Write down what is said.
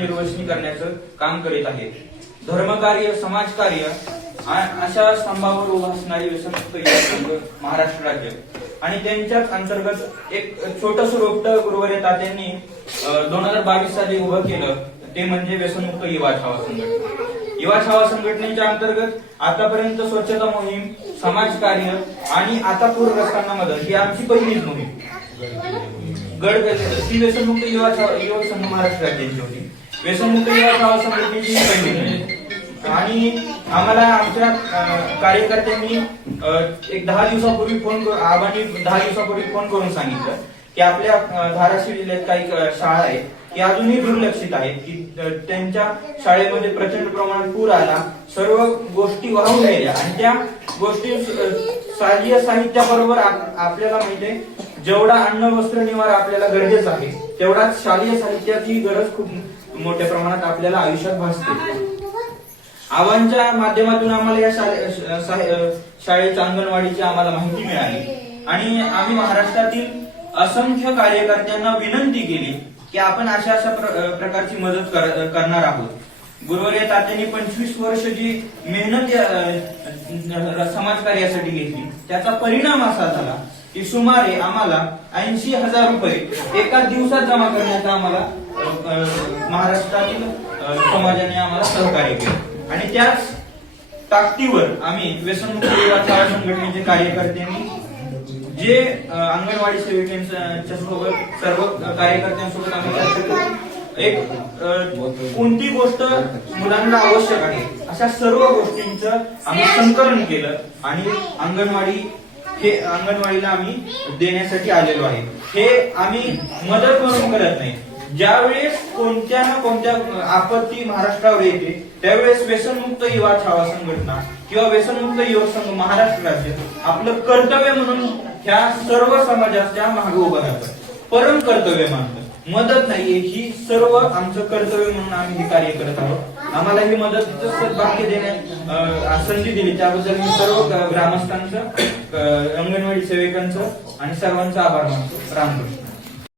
निर्वसनी करण्याचं काम करीत आहे. धर्मकार्य समाजकार्य अशा स्तंभावर उभा असणारी व्यसनमुक्त युवक संघ महाराष्ट्र राज्य. आणि त्यांच्याच अंतर्गत एक छोटस रोपट गुरुवारी तात्यांनी दोन हजार बावीस साली उभं केलं ते म्हणजे व्यसनमुक्त युवा छावा संघटना. युवा छावा संघटनेच्या अंतर्गत आतापर्यंत स्वच्छता मोहीम समाजकार्य आणि आता पूरग्रस्तांना मदत ही आमची पहिलीच मोहीम. गड ती व्यसनमुक्त युवा युवक संघ महाराष्ट्र राज्याची होती. व्यसनमुक्त युवा छावा पहिली आणि आम्हाला आमच्या कार्यकर्त्यांनी एक दहा दिवसापूर्वी फोन करून आबांनी दहा दिवसापूर्वी फोन करून सांगितलं की आपल्या धाराशिव जिल्ह्यात काही शाळा आहेत की अजूनही दुर्लक्षित आहेत की त्यांच्या शाळेमध्ये प्रचंड प्रमाणात पूर आला सर्व गोष्टी वाहून गेल्या. आणि त्या गोष्टी शालेय साहित्याबरोबर आपल्याला माहिती आहे जेवढा अन्न वस्त्र निवार आपल्याला गरजेचं आहे तेवढाच शालेय साहित्याची गरज खूप मोठ्या प्रमाणात आपल्याला आयुष्यात भासते. आव्हानच्या माध्यमातून आम्हाला या शाळेच्या अंगणवाडीची आम्हाला माहिती मिळाली. आणि आम्ही महाराष्ट्रातील असंख्य कार्यकर्त्यांना विनंती केली की आपण अशा अशा प्रकारची मदत करणार आहोत. गुरुवर्य तात्यांनी पंचवीस वर्ष जी मेहनत समाज कार्यासाठी समाजकार्यासाठी घेतली त्याचा परिणाम असा झाला की सुमारे आम्हाला ऐंशी हजार रुपये एका दिवसात जमा करण्याचा आम्हाला महाराष्ट्रातील समाजाने आम्हाला सहकार्य केलं. आणि त्याच ताकदीवर आम्ही व्यसनमुक्त संघटनेचे कार्यकर्त्यांनी जे अंगणवाडी सेविकांच्या सोबत सर्व कार्यकर्त्यांसोबत आम्ही एक कोणती गोष्ट मुलांना आवश्यक आहे अशा सर्व गोष्टींचं आम्ही संकलन केलं. आणि अंगणवाडी हे अंगणवाडीला आम्ही देण्यासाठी आलेलो आहे. हे आम्ही मदत म्हणून करत नाही. ज्यावेळेस कोणत्या ना कोणत्या आपत्ती महाराष्ट्रावर येते त्यावेळेस व्यसनमुक्त युवा छावा संघटना किंवा व्यसनमुक्त युवक संघ महाराष्ट्र राज्य आपलं कर्तव्य म्हणून ह्या सर्व समाजाच्या मागे उभं राहतं. परम कर्तव्य मानतं. मदत नाहीये ही सर्व आमचं कर्तव्य म्हणून आम्ही हे कार्य करत आहोत. आम्हाला ही मदत सद्भाग्य देण्यात संधी दिली. त्याबद्दल मी सर्व ग्रामस्थांचं अंगणवाडी सेविकांचं आणि सर्वांचा आभार मानतो. रामकृष्ण